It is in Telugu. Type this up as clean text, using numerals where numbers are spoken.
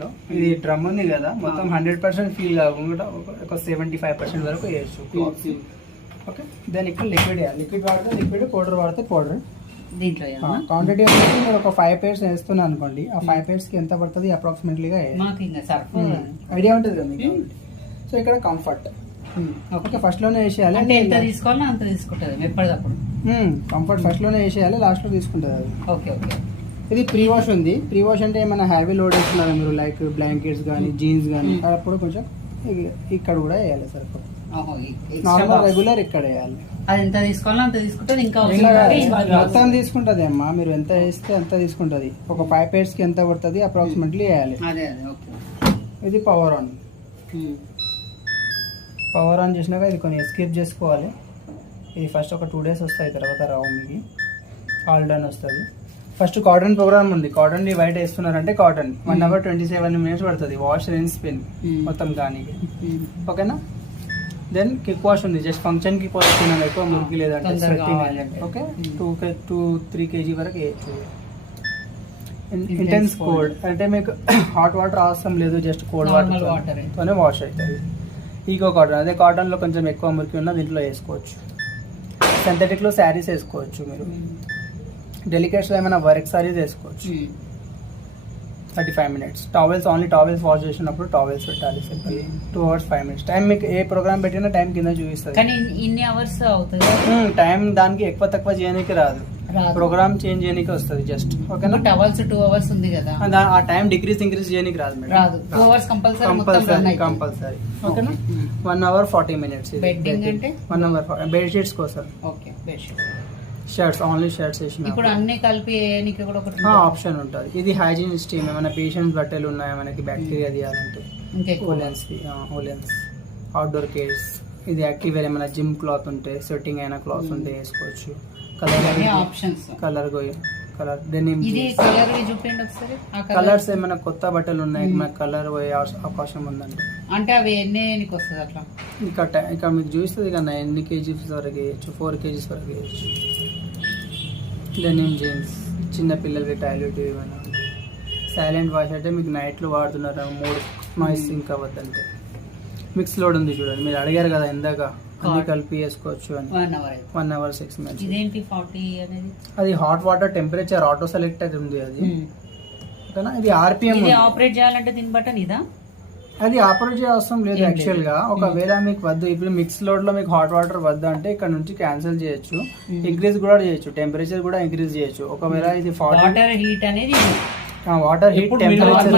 దీంట్లో ఇది డ్రమ్ ఉంది కదా మొత్తం 100% ఫీల్ కాకుండా ఒక 75% వరకు వేయచ్చు. ఓకే, దాని ఇక్కడ లిక్విడ్ వేయాలి. లిక్విడ్ వాడితే లిక్విడ్, పౌడర్ వాడితే పౌడర్. దీంట్లో క్వాంటిటీ అనేది మీరు ఒక 5 pairs వేస్తున్నాను అనుకోండి, ఆ 5 pairs కి ఎంత పడుతుంది అప్రాక్సిమేట్లీగా ఐడియా ఉంటుంది కదా మీకు. సో ఇక్కడ కంఫర్ట్ ఓకే ఫస్ట్ లోనే వేసేయాలి. అంటే ఎంత తీసుకోవాలో అంత తీసుకుంటుంది ఎప్పటికప్పుడు. కంఫర్ట్ ఫస్ట్ లోనే వేసేయాలి, లాస్ట్ లో తీసుకుంటుంది అది. Okay okay. ఇది ప్రీ వాష్ ఉంది. ప్రీ వాష్ అంటే ఏమైనా హ్యావీ లోడ్ వేస్తున్నారు మీరు, లైక్ బ్లాంకెట్స్ కానీ జీన్స్ కానీ, అప్పుడు కొంచెం ఇక్కడ కూడా వేయాలి సరిపోతుంది. నార్మల్ రెగ్యులర్ ఇక్కడ వేయాలి. అది ఎంత తీసుకోవాలో అంత తీసుకుంటుంది. ఇంకా మొత్తం తీసుకుంటది అమ్మా, మీరు ఎంత వేస్తే అంత తీసుకుంటది. ఒక 5 pairs కి ఎంత పడుతుంది అప్రాక్సిమేట్లీ వేయాలి. ఇది పవర్ ఆన్. పవర్ ఆన్ చేసినాక ఇది కొన్ని స్కిప్ చేసుకోవాలి. ఇది ఫస్ట్ ఒక 2 days వస్తాయి, తర్వాత రావు మీకు ఆల్ డన్ వస్తుంది. ఫస్ట్ కాటన్ ప్రోగ్రామ్ ఉంది. కాటన్ ని వైట్ వేస్తున్నారంటే కాటన్ 1 hour 27 minutes పడుతుంది వాష్, రిన్స్, స్పిన్ మొత్తం కానీ. ఓకేనా. దెన్ కిక్ వాష్ ఉంది. జస్ట్ ఫంక్షన్ కి పోతున్నాను, ఎక్కువ మురికి లేదంటే ఓకే 2-3 kg వరకు వేయచ్చు. ఇంటెన్స్ కోల్డ్ అంటే మీకు హాట్ వాటర్ అవసరం లేదు, జస్ట్ కోల్డ్ వాటర్ తోనే వాష్ అవుతుంది. ఈకో కాటన్, అదే కాటన్లో కొంచెం ఎక్కువ మురికి ఉన్న దీంట్లో వేసుకోవచ్చు. సింథటిక్లో శారీస్ వేసుకోవచ్చు మీరు. డెలికేట్స్లో ఏమైనా వర్క్ శారీస్ వేసుకోవచ్చు. 35 minutes. Towels only towels wash చేసినప్పుడు టవల్స్ పెట్టాలి. Simple 2 hours 5 minutes. టైం మీకు ఏ ప్రోగ్రామ్ పెట్టినా టైం కింద చూపిస్తుంది. కానీ ఇన్ని అవర్స్ అవుతుంది టైం. దానికి ఎక్కువ తక్కువ చేయడానికి రాదు, ప్రోగ్రామ్ చేంజ్ చేయడానికి వస్తుంది జస్ట్. ఓకేనా. టవల్స్ 2 hours ఉంది కదా, ఆ టైం డిక్రీస్ ఇంక్రీస్ చేయడానికి రాదు మేడం. రాదు. 2 hours కంపల్సరీ. ఓకేనా. 1 hour 40 minutes. బెడ్డింగ్ అంటే 1 hour. బెడ్ షీట్స్ కోసం. Okay, bed sheet. Shirts only shirts వేసిన ఇప్పుడు అన్ని కలిపి వేయడానికి కూడా ఒకటి ఆప్షన్ ఉంటుంది. ఇది హైజీన్ స్టీమ్. ఏమైనా పేషెంట్స్ బట్టలు ఉన్నాయా మనకి బ్యాక్టీరియా తీయాలంటే, ఓలెన్స్ అవుట్డోర్ కేర్స్. ఇది యాక్టివ్ వేర్. ఏమైనా జిమ్ క్లాత్ ఉంటే, స్వెట్టింగ్ అయిన క్లాత్ ఉంటే వేసుకోవచ్చు. కలర్స్ ఏమైనా కొత్త బట్టలు ఉన్నాయి, మనకు కలర్ పోయే అవకాశం ఉందంటే అంటే అవి ఎన్ని వస్తుంది అట్లా. ఇక్కడ మీకు చూస్తుంది కదా ఎన్ని కేజీస్ వరకు వేయచ్చు. 4 kgs వరకు వేయచ్చు. డెనిమ్ జీన్స్, చిన్న పిల్లలకి టాయిలెట్ ఏమైనా. సైలెంట్ వాష్ అంటే మీకు నైట్లో వాడుతున్నారు, 3 నాయిస్ సింక్ అవ్వద్దంటే. మిక్స్ లోడ్ ఉంది చూడండి, మీరు అడిగారు కదా ఇందాక, అన్ని కలిపి వేసుకోవచ్చు అని. 1 hour 6 minutes. ఇదేంటి 40 అనేది? అది hot water temperature auto selector ఉంది అది. ఓకేనా. ఇది ఆర్పిఎం. ఆపరేట్ చేయాలంటే దీని బటన్ ఇదా? అది ఆపరేట్ చేయ అవసరం లేదు యాక్చువల్ గా. ఒకవేళ మీకు వద్దు, ఇప్పుడు మిక్స్ లోడ్ లో మీకు హాట్ వాటర్ వద్దు అంటే ఇక్కడ నుంచి క్యాన్సిల్ చేయొచ్చు. ఇంక్రీజ్ కూడా చేయొచ్చు, టెంపరేచర్ కూడా ఇంక్రీజ్ చేయొచ్చు. ఒకవేళ ఇది వాటర్ హీట్ అనేది వాటర్ హీట్ టెంపరేచర్